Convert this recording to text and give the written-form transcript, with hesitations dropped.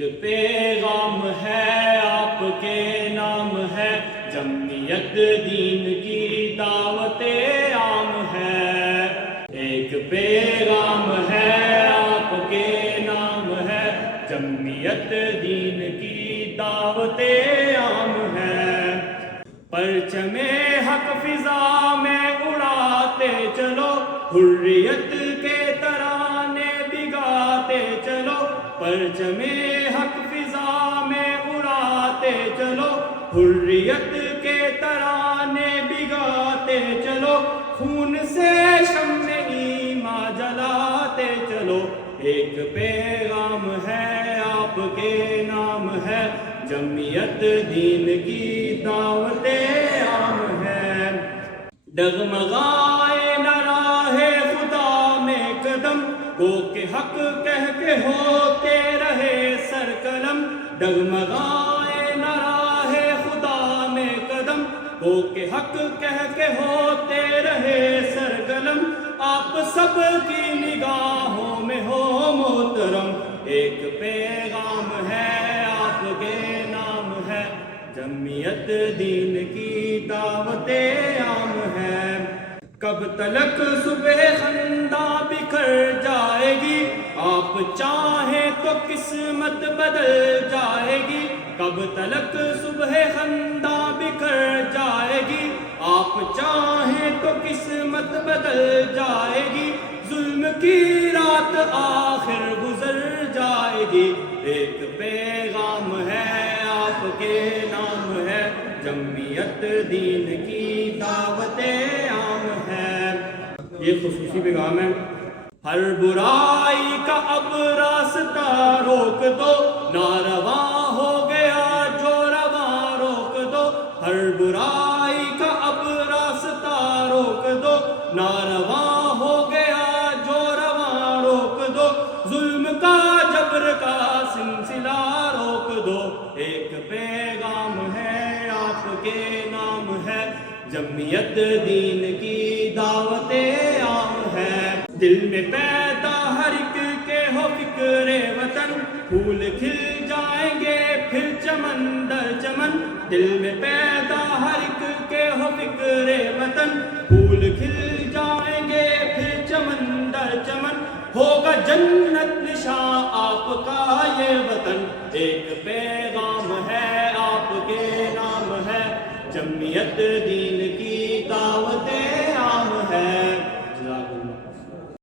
ایک پیغام ہے آپ کے نام ہے، جمعیت دین کی دعوت عام ہے۔ ایک پیغام ہے آپ کے نام ہے، جمعیت دین کی دعوت عام ہے۔ پرچم حق فضا میں اڑاتے چلو، حریت کے ترانے بگاتے چلو۔ پرچم حق فضا میں اڑاتے چلو، حریت کے ترانے بگاتے چلو۔ خون سے شمع ایمان جلاتے چلو۔ ایک پیغام ہے آپ کے نام ہے، جمعیت دین کی دعوت عام ہے۔ ڈگمگائے نہ راہ خدا میں قدم، گو کہ حق کہہ کے ہوتے رہے سرقلم۔ ڈگمگائے نہ راہ خدا میں قدم، گو کہ حق کہہ کے ہوتے رہے سرقلم۔ آپ سب کی نگاہوں میں ہو محترم، ایک پیغام ہے آپ کے نام ہے، جمعیت دین کی دعوت عام ہے۔ کب تلک صبح خندہ بکھر جائے گی، آپ چاہیں تو قسمت بدل جائے گی۔ کب تلک صبح خندہ بکھر جائے گی، آپ چاہیں تو قسمت بدل جائے گی۔ ظلم کی رات آخر گزر جائے گی، ایک پیغام ہے آپ کے نام ہے، جمعیت دین کی دعوت عام ہے۔ یہ خصوصی پیغام ہے۔ ہر برائی کا اب راستہ روک دو، ناروا ہو گیا جو رواں روک دو۔ ہر برائی کا اب راستہ روک دو، ناروا ہو گیا جو رواں روک دو۔ ظلم کا جبر کا سلسلہ روک دو، ایک پیغام ہے آپ کے نام ہے، جمعیت دین کی دعوت عام ہے۔ دل میں پیدا ہر ایک کے ہو فکر وطن، پھول کھل جائیں گے پھر چمن در چمن۔ دل میں پیدا ہر ایک کے ہو فکر وطن، پھول کھل جائیں گے پھر چمن در چمن۔ ہوگا جنت نشاں آپ کا یہ وطن، ایک پیغام ہے آپ کے نام ہے، جمعیت دین کی دعوت